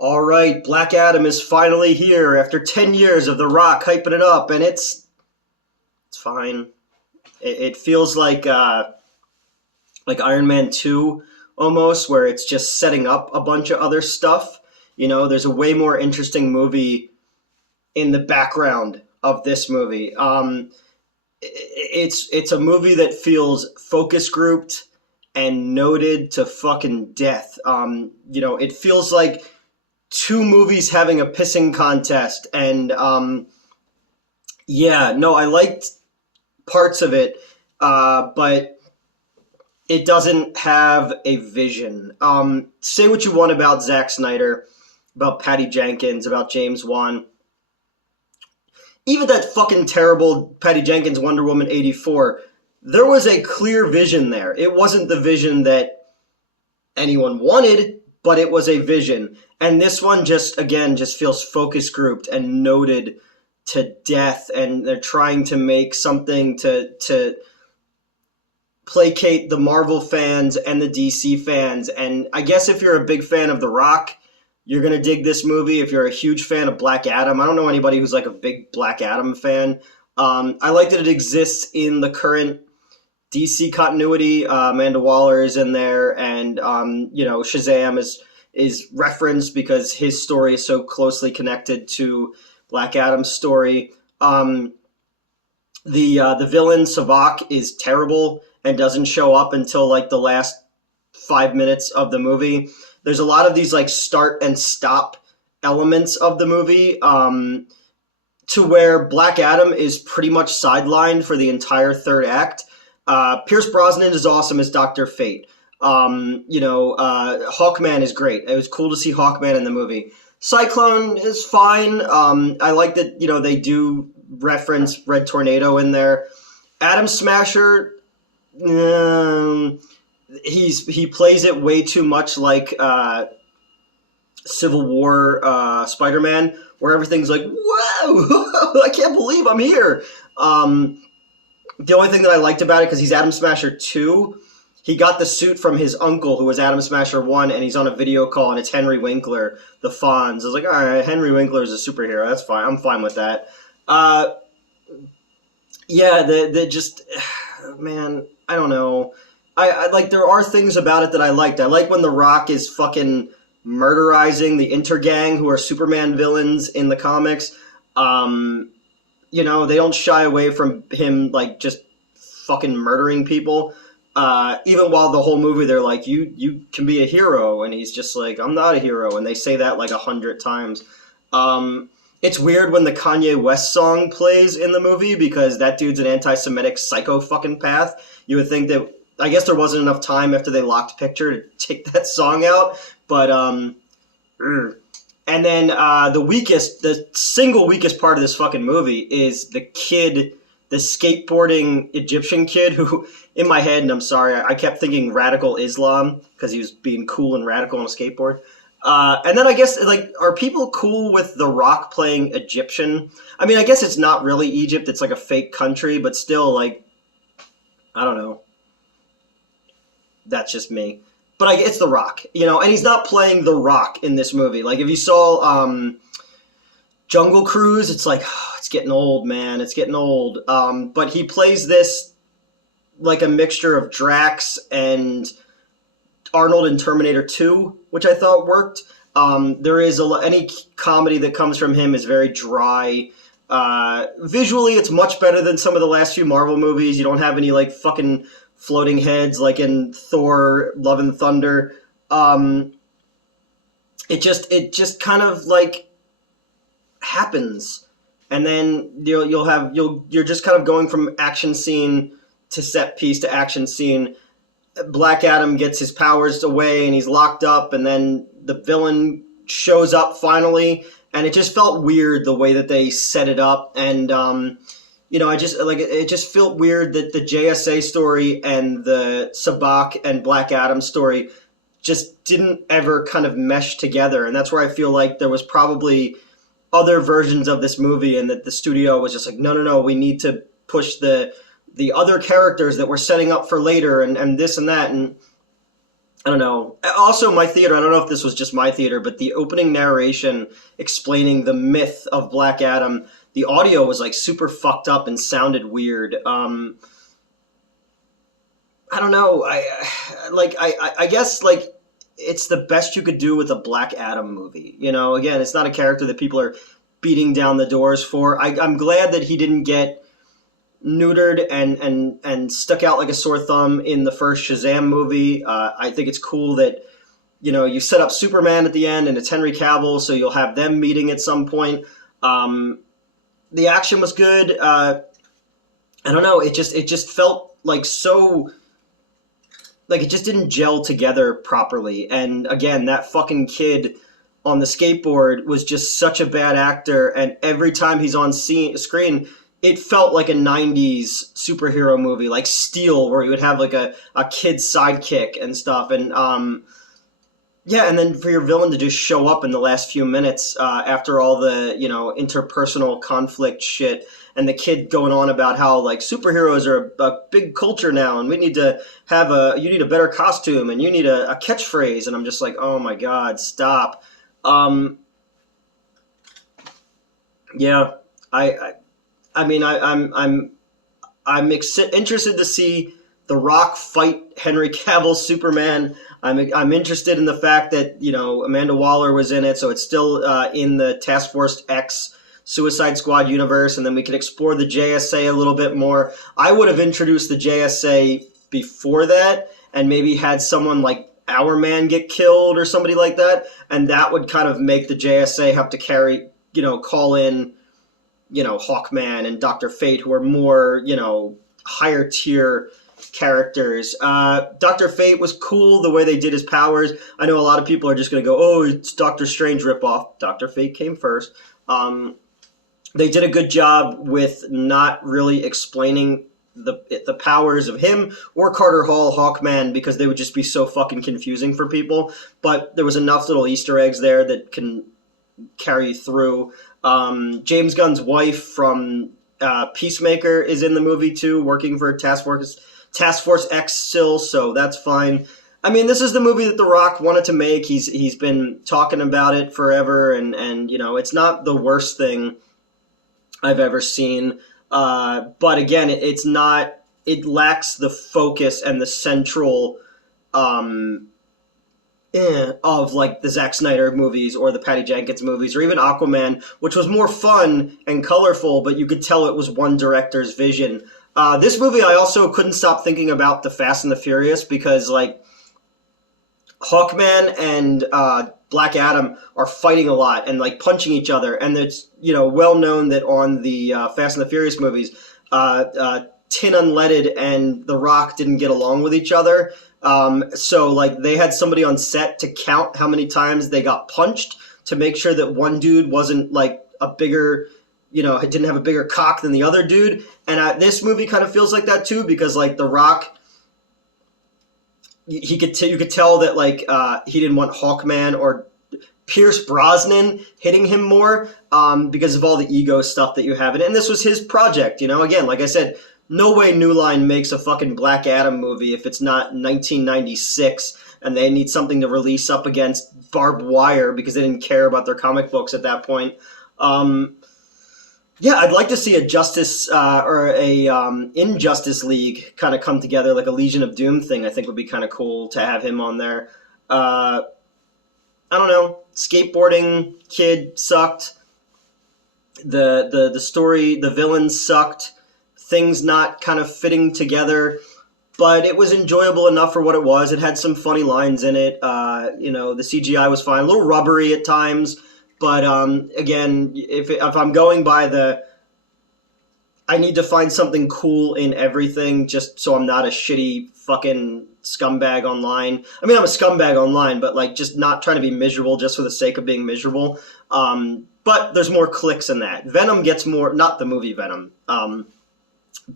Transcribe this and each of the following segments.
All right, Black Adam is finally here after 10 years of The Rock hyping it up, and it's fine. It feels like Iron Man 2 almost, where it's just setting up a bunch of other stuff. There's a way more interesting movie in the background of this movie. It's a movie that feels focus grouped and noted to fucking death. It feels like two movies having a pissing contest, and yeah, no, I liked parts of it, but it doesn't have a vision. Say what you want about Zack Snyder, about Patty Jenkins, about James Wan. Even that fucking terrible Patty Jenkins Wonder Woman 84, there was a clear vision there. It wasn't the vision that anyone wanted, but it was a vision. And this one just feels focus grouped and noted to death, and they're trying to make something to placate the Marvel fans and the DC fans. And I guess if you're a big fan of The Rock, you're going to dig this movie. If you're a huge fan of Black Adam, I don't know anybody who's like a big Black Adam fan. I like that it exists in the current DC continuity. Amanda Waller is in there, and Shazam is referenced because his story is so closely connected to Black Adam's story. The villain Savak is terrible and doesn't show up until like the last 5 minutes of the movie. There's a lot of these like start and stop elements of the movie, to where Black Adam is pretty much sidelined for the entire third act. Pierce Brosnan is awesome as Dr. Fate. Hawkman is great. It was cool to see Hawkman in the movie. Cyclone is fine. I like that, they do reference Red Tornado in there. Atom Smasher, he plays it way too much like Civil War Spider-Man, where everything's like, whoa, I can't believe I'm here. The only thing that I liked about it, because he's Atom Smasher 2, he got the suit from his uncle, who was Atom Smasher 1, and he's on a video call, and it's Henry Winkler, the Fonz. I was like, all right, Henry Winkler is a superhero. That's fine. I'm fine with that. Yeah, man, I don't know. I like, there are things about it that I liked. I like when The Rock is fucking murderizing the Intergang, who are Superman villains in the comics. They don't shy away from him, like, just fucking murdering people. Even while the whole movie they're like, you can be a hero, and he's just like, I'm not a hero, and they say that like 100 times. It's weird when the Kanye West song plays in the movie, because that dude's an anti-Semitic psycho fucking path. You would think that, I guess there wasn't enough time after they locked picture to take that song out, but and then the single weakest part of this fucking movie is the kid, the skateboarding Egyptian kid who, in my head, and I'm sorry, I kept thinking radical Islam because he was being cool and radical on a skateboard. And then I guess, like, are people cool with The Rock playing Egyptian? I mean, I guess it's not really Egypt, it's like a fake country, but still, like, I don't know. That's just me. But it's The Rock, and he's not playing The Rock in this movie. Like, if you saw Jungle Cruise, it's like, oh, it's getting old, man. It's getting old. But he plays this like a mixture of Drax and Arnold in Terminator 2, which I thought worked. There is any comedy that comes from him is very dry. Visually, it's much better than some of the last few Marvel movies. You don't have any like fucking floating heads like in Thor: Love and Thunder. It just kind of like happens, and then you're just kind of going from action scene to set piece to action scene. Black Adam gets his powers away and he's locked up, and then the villain shows up finally, and it just felt weird the way that they set it up. And it just felt weird that the JSA story and the Sabak and Black Adam story just didn't ever kind of mesh together. And that's where I feel like there was probably other versions of this movie, and that the studio was just like, no, we need to push the other characters that we're setting up for later, and this and that. And I don't know. Also, my theater, I don't know if this was just my theater, but the opening narration explaining the myth of Black Adam, the audio was like super fucked up and sounded weird. I don't know. I guess like it's the best you could do with a Black Adam movie. You know, again, it's not a character that people are beating down the doors for. I'm glad that he didn't get neutered and stuck out like a sore thumb in the first Shazam movie. I think it's cool that you set up Superman at the end and it's Henry Cavill, so you'll have them meeting at some point. Um, the action was good. I don't know. It just felt like so like it just didn't gel together properly. And again, that fucking kid on the skateboard was just such a bad actor. And every time he's on screen, it felt like a 90s superhero movie, like Steel, where you would have like a kid sidekick and stuff. And yeah, and then for your villain to just show up in the last few minutes after all the, interpersonal conflict shit, and the kid going on about how like superheroes are a big culture now, and we need to you need a better costume, and you need a catchphrase, and I'm just like, oh my god, stop. Um, yeah, I mean, I'm interested to see The Rock fight Henry Cavill's Superman. I'm interested in the fact that Amanda Waller was in it, so it's still in the Task Force X Suicide Squad universe, and then we could explore the JSA a little bit more. I would have introduced the JSA before that, and maybe had someone like Our Man get killed or somebody like that, and that would kind of make the JSA have to call in Hawkman and Doctor Fate, who are more higher tier characters. Doctor Fate was cool the way they did his powers. I know a lot of people are just going to go, oh, it's Doctor Strange ripoff. Doctor Fate came first. They did a good job with not really explaining the powers of him or Carter Hall, Hawkman, because they would just be so fucking confusing for people. But there was enough little Easter eggs there that can carry you through. James Gunn's wife from Peacemaker is in the movie too, working for Task Force X still, so that's fine. I mean, this is the movie that The Rock wanted to make. He's been talking about it forever, and it's not the worst thing I've ever seen. But again, it's not. It lacks the focus and the central of like the Zack Snyder movies or the Patty Jenkins movies or even Aquaman, which was more fun and colorful, but you could tell it was one director's vision. This movie, I also couldn't stop thinking about the Fast and the Furious, because like Hawkman and Black Adam are fighting a lot and like punching each other, and it's well known that on the Fast and the Furious movies, Tin Unleaded and The Rock didn't get along with each other. So like they had somebody on set to count how many times they got punched to make sure that one dude wasn't like a bigger, didn't have a bigger cock than the other dude. And this movie kind of feels like that too, because like The Rock, you could tell that like he didn't want Hawkman or Pierce Brosnan hitting him more because of all the ego stuff that you have in it. And this was his project, again, like I said, no way New Line makes a fucking Black Adam movie if it's not 1996 and they need something to release up against barbed wire because they didn't care about their comic books at that point. Yeah, I'd like to see a Justice or a Injustice League kind of come together, like a Legion of Doom thing. I think would be kind of cool to have him on there. I don't know. Skateboarding kid sucked. The story, the villains sucked. Things not kind of fitting together, but it was enjoyable enough for what it was. It had some funny lines in it. The CGI was fine, a little rubbery at times, but again, if I'm going by I need to find something cool in everything, just so I'm not a shitty fucking scumbag online. I mean, I'm a scumbag online, but like just not trying to be miserable just for the sake of being miserable. But there's more clicks in that. Venom gets more, not the movie Venom.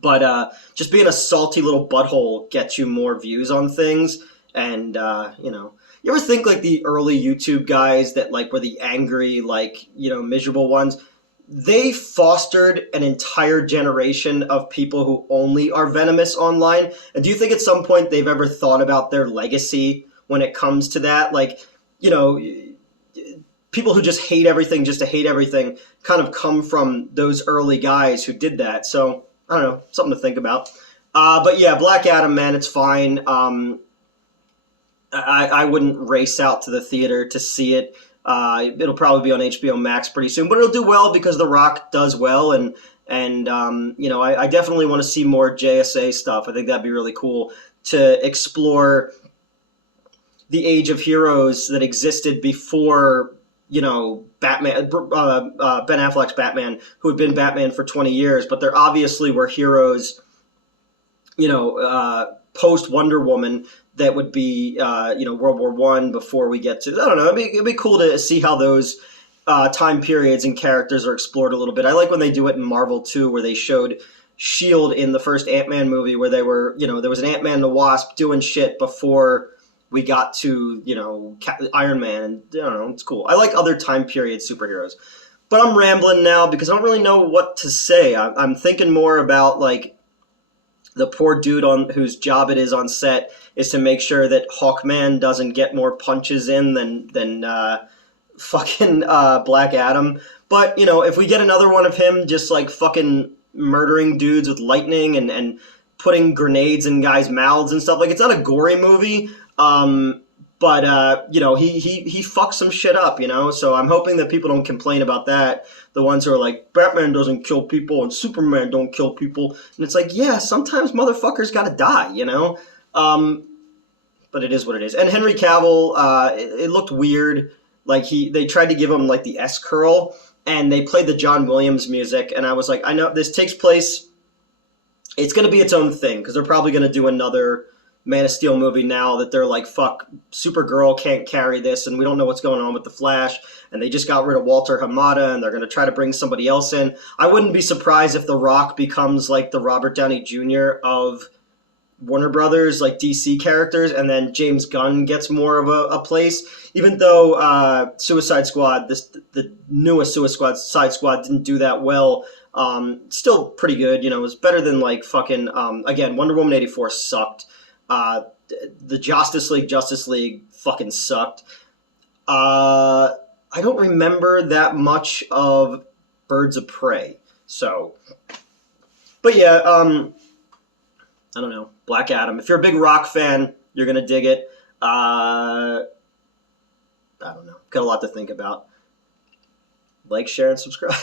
But just being a salty little butthole gets you more views on things. And, you ever think like the early YouTube guys that like were the angry, like, miserable ones? They fostered an entire generation of people who only are venomous online. And do you think at some point they've ever thought about their legacy when it comes to that. Like, you know, people who just hate everything just to hate everything kind of come from those early guys who did that. So I don't know, something to think about. But yeah, Black Adam, man, it's fine. I wouldn't race out to the theater to see it. It'll probably be on HBO Max pretty soon, but it'll do well because The Rock does well, and you know, I definitely want to see more JSA stuff. I think that'd be really cool to explore the age of heroes that existed before, you know, Batman, Ben Affleck's Batman, who had been Batman for 20 years, but there obviously were heroes, you know, post Wonder Woman that would be, you know, World War One before we get to, I don't know, it'd be cool to see how those time periods and characters are explored a little bit. I like when they do it in Marvel too, where they showed Shield in the first Ant-Man movie, where they were, you know, there was an Ant-Man and the Wasp doing shit before we got to, you know, Iron Man, and I don't know, it's cool. I like other time period superheroes. But I'm rambling now because I don't really know what to say. I'm thinking more about, like, the poor dude on whose job it is on set is to make sure that Hawkman doesn't get more punches in than fucking Black Adam. But, you know, if we get another one of him just, like, fucking murdering dudes with lightning and putting grenades in guys' mouths and stuff, like, it's not a gory movie, but you know, he fucks some shit up, you know, so I'm hoping that people don't complain about that. The ones who are like, Batman doesn't kill people and Superman don't kill people. And it's like, yeah, sometimes motherfuckers gotta die, you know? But it is what it is. And Henry Cavill, it looked weird. Like, they tried to give him, like, the S-curl, and they played the John Williams music, and I was like, I know this takes place, it's gonna be its own thing, because they're probably gonna do another Man of Steel movie now that they're like, fuck, Supergirl can't carry this, and we don't know what's going on with the Flash, and they just got rid of Walter Hamada, and they're going to try to bring somebody else in. I wouldn't be surprised if The Rock becomes like the Robert Downey Jr. of Warner Brothers, like DC characters, and then James Gunn gets more of a place. Even though Suicide Squad, the newest Suicide Squad didn't do that well, still pretty good. You know, it was better than like fucking, again, Wonder Woman 84 sucked. The Justice League fucking sucked. I don't remember that much of Birds of Prey. So, but yeah, I don't know. Black Adam. If you're a big Rock fan, you're gonna dig it. I don't know. Got a lot to think about. Like, share, and subscribe.